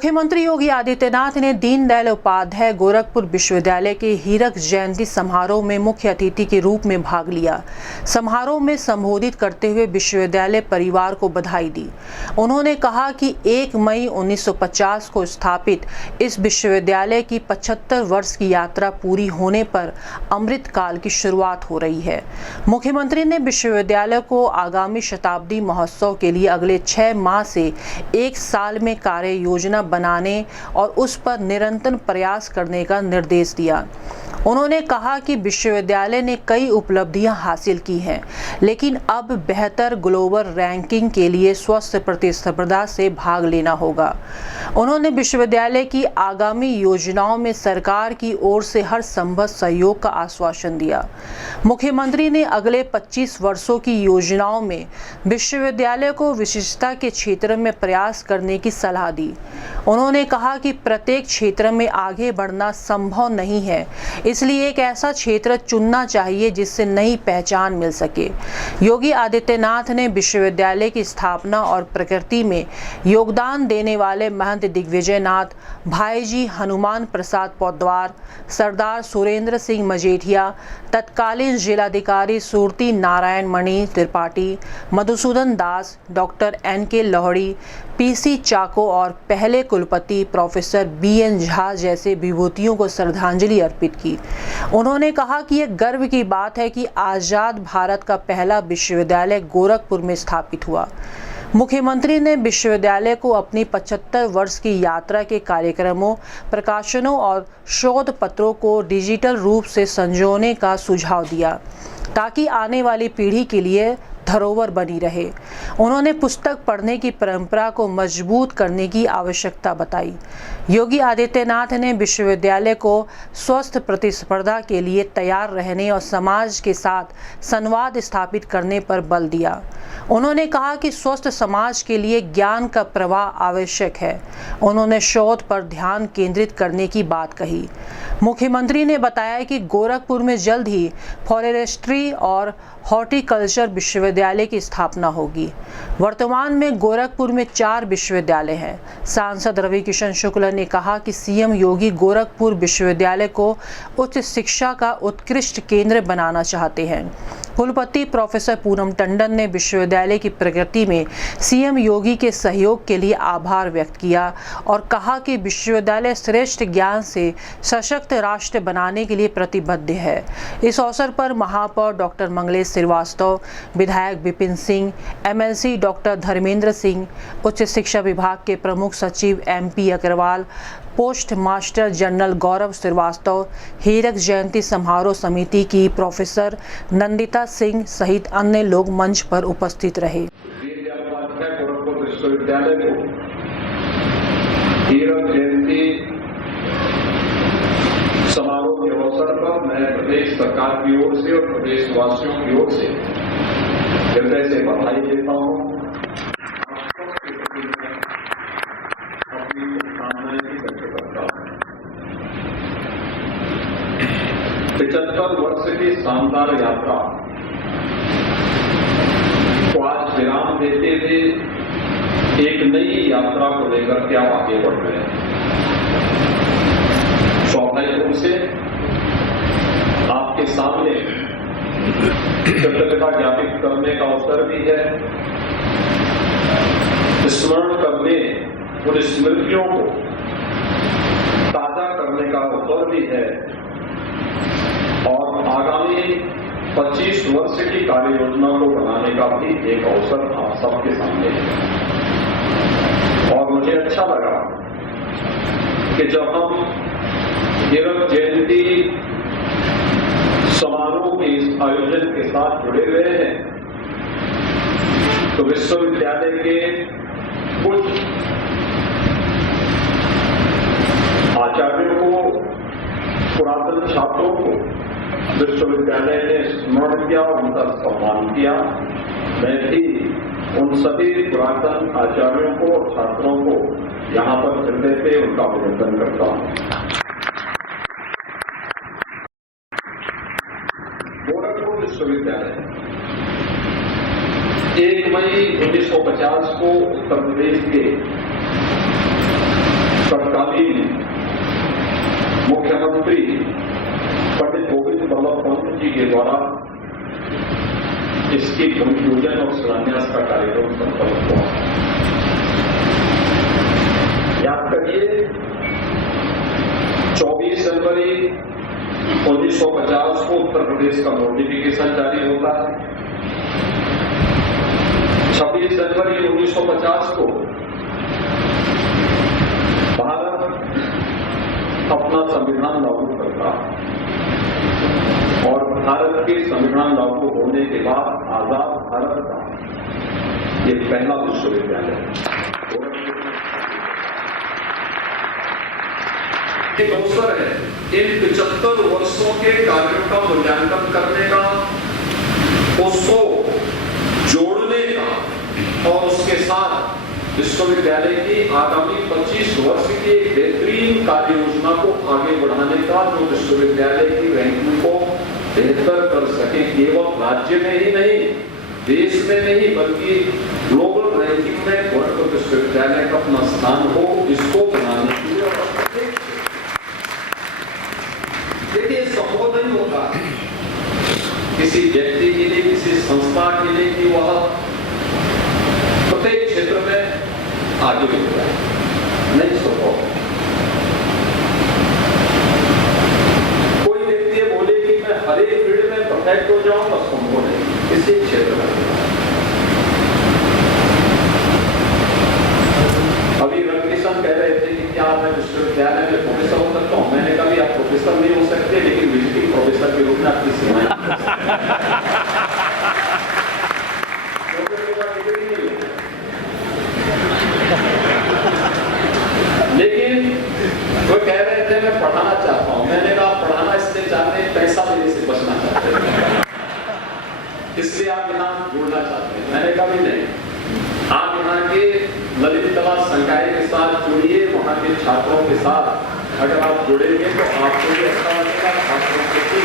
मुख्यमंत्री योगी आदित्यनाथ ने दीनदयाल उपाध्याय गोरखपुर विश्वविद्यालय के हीरक जयंती समारोह में मुख्य अतिथि के रूप में भाग लिया। समारोह में संबोधित करते हुए विश्वविद्यालय परिवार को बधाई दी। उन्होंने कहा कि 1 मई 1950 को स्थापित इस विश्वविद्यालय की 75 वर्ष की यात्रा पूरी होने पर अमृत काल की शुरुआत हो रही है। मुख्यमंत्री ने विश्वविद्यालय को आगामी शताब्दी महोत्सव के लिए अगले 6 माह से 1 साल में कार्य योजना बनाने और उस पर निरंतर प्रयास करने का निर्देश दिया। उन्होंने कहा कि विश्वविद्यालय ने कई उपलब्धियां हासिल की हैं, लेकिन अब बेहतर ग्लोबल रैंकिंग के लिए स्वस्थ प्रतिस्पर्धा से भाग लेना होगा। उन्होंने विश्वविद्यालय की आगामी योजनाओं में सरकार की ओर से हर संभव सहयोग का आश्वासन दिया। मुख्यमंत्री ने अगले 25 वर्षों की योजनाओं में विश्वविद्यालय को विशिष्टता के क्षेत्र में प्रयास करने की सलाह दी। उन्होंने कहा कि प्रत्येक क्षेत्र में आगे बढ़ना संभव नहीं है, इसलिए एक ऐसा क्षेत्र चुनना चाहिए जिससे नई पहचान मिल सके। योगी आदित्यनाथ ने विश्वविद्यालय की स्थापना और प्रकृति में योगदान देने वाले महंत दिग्विजय नाथ, भाईजी हनुमान प्रसाद पौद्वार, सरदार सुरेंद्र सिंह मजेठिया, तत्कालीन जिलाधिकारी सुरती नारायण मणि त्रिपाठी, मधुसूदन दास, डॉक्टर NK लोहड़ी, PC चाको और पहले कुलपति प्रोफेसर BN झा जैसे विभूतियों को श्रद्धांजलि अर्पित की। उन्होंने कहा कि यह गर्व की बात है कि आज़ाद भारत का पहला विश्वविद्यालय गोरखपुर में स्थापित हुआ। मुख्यमंत्री ने विश्वविद्यालय को अपनी 75 वर्ष की यात्रा के कार्यक्रमों, प्रकाशनों और शोध पत्रों को डिजिटल रूप से संजोने का सुझाव दिया, ताकि आने वाली पीढ़ी के लिए धरोहर बनी रहे। उन्होंने पुस्तक पढ़ने की परंपरा को मजबूत करने की आवश्यकता बताई। योगी आदित्यनाथ ने विश्वविद्यालय को स्वस्थ प्रतिस्पर्धा के लिए तैयार रहने और समाज के साथ संवाद स्थापित करने पर बल दिया। उन्होंने कहा कि स्वस्थ समाज के लिए ज्ञान का प्रवाह आवश्यक है। उन्होंने शोध पर ध्यान केंद्रित करने की बात कही। मुख्यमंत्री ने बताया कि गोरखपुर में जल्द ही फॉरेस्ट्री और हॉर्टिकल्चर विश्वविद्यालय की स्थापना होगी। वर्तमान में गोरखपुर में 4 विश्वविद्यालय हैं। सांसद रवि किशन शुक्ल ने कहा कि CM योगी गोरखपुर विश्वविद्यालय को उच्च शिक्षा का उत्कृष्ट केंद्र बनाना चाहते हैं। कुलपति प्रोफेसर पूनम टंडन ने विश्वविद्यालय की प्रगति में CM योगी के सहयोग के लिए आभार व्यक्त किया और कहा कि विश्वविद्यालय श्रेष्ठ ज्ञान से सशक्त राष्ट्र बनाने के लिए प्रतिबद्ध है। इस अवसर पर महापौर डॉक्टर मंगलेश श्रीवास्तव, विधायक विपिन सिंह, MLC डॉक्टर धर्मेंद्र सिंह, उच्च शिक्षा विभाग के प्रमुख सचिव MP Agarwal, post master general Gaurav Srivastava, हीरक जयंती समारोह समिति की प्रोफेसर नंदिता सिंह सहित अन्य लोग मंच पर उपस्थित रहे। गोरखपुर विश्वविद्यालय को हीरक जयंती समारोह के अवसर पर मैं प्रदेश सरकार की ओर से और प्रदेश वासियों की ओर से हृदय से बधाई देता हूँ। अपनी शुभकामनाएं भी व्यक्त करता हूँ। 75 वर्ष की शानदार यात्रा को आज विराम देते हुए एक नई यात्रा को लेकर के आप आगे बढ़ रहे हैं। स्वाभाविक रूप से आपके सामने कृतज्ञता ज्ञापित करने का अवसर भी है, स्मरण करने उन स्मृतियों को ताजा करने का अवसर भी है और आगामी 25 वर्ष की कार्य योजना को बनाने का भी एक अवसर आप सबके सामने है। और मुझे अच्छा लगा कि जब हम हीरक जयंती समारोह के इस आयोजन के साथ जुड़े हुए हैं तो विश्वविद्यालय के कुछ आचार्यों को, पुरातन छात्रों को विश्वविद्यालय ने स्मरण किया और उनका सम्मान किया। मैं भी उन सभी पुरातन आचार्यों को और छात्रों को यहाँ पर हृदय से उनका अभिनंदन करता हूँ। गोरखपुर विश्वविद्यालय 1 मई 1950 को उत्तर प्रदेश के द्वारा इसकी भूमि पूजन और शिलान्यास का कार्यक्रम संपन्न हुआ। याद करिए, 24 जनवरी 1950 को उत्तर प्रदेश का नोटिफिकेशन जारी होता है। 26 जनवरी 1950 को भारत अपना संविधान लागू करता है और भारत के संविधान लागू होने के बाद आजाद भारत का ये पहला विश्वविद्यालय है। एक अवसर है इन 75 वर्षों के कार्यों का मूल्यांकन करने का, उसको जोड़ने का और उसके साथ विश्वविद्यालय की आगामी 25 वर्ष की एक बेहतरीन कार्य योजना को आगे बढ़ाने का, जो विश्वविद्यालय की रैंकिंग को बेहतर कर सके, केवल राज्य में ही नहीं, देश में नहीं, बल्कि ग्लोबल रैंकिंग में गोरखपुर विश्वविद्यालय का अपना स्थान हो, इसको बनाने के लिए। देखिए, संभव नहीं होता किसी व्यक्ति के लिए, किसी संस्था के लिए कि वह प्रत्येक क्षेत्र में आगे बढ़ जाए, नहीं संभव। कोई व्यक्ति बोले कि मैं हर एक फील्ड में परफेक्ट हो जाऊंगा, संभव नहीं, किसी क्षेत्र में। अभी रविकिशन कह रहे थे कि क्या मैं विश्वविद्यालय में प्रोफेसर हो सकता हूं? मैंने कहा आप प्रोफेसर नहीं हो सकते, लेकिन विजिटिंग प्रोफेसर के रूप में आपकी सेवाएं लेकिन वो कह रहे थे मैं पढ़ाना चाहता हूं। मैंने कहा पढ़ाना इसलिए चाहते हैं, पैसा देने से बचना चाहते हैं, इसलिए आप यहाँ जुड़ना चाहते हैं। मैंने कहा भी नहीं, आप यहाँ के ललित कला संकाय के साथ जुड़िए, वहाँ के छात्रों के साथ अगर आप जुड़ेंगे तो आपको भी अच्छा लगेगा, छात्रों को भी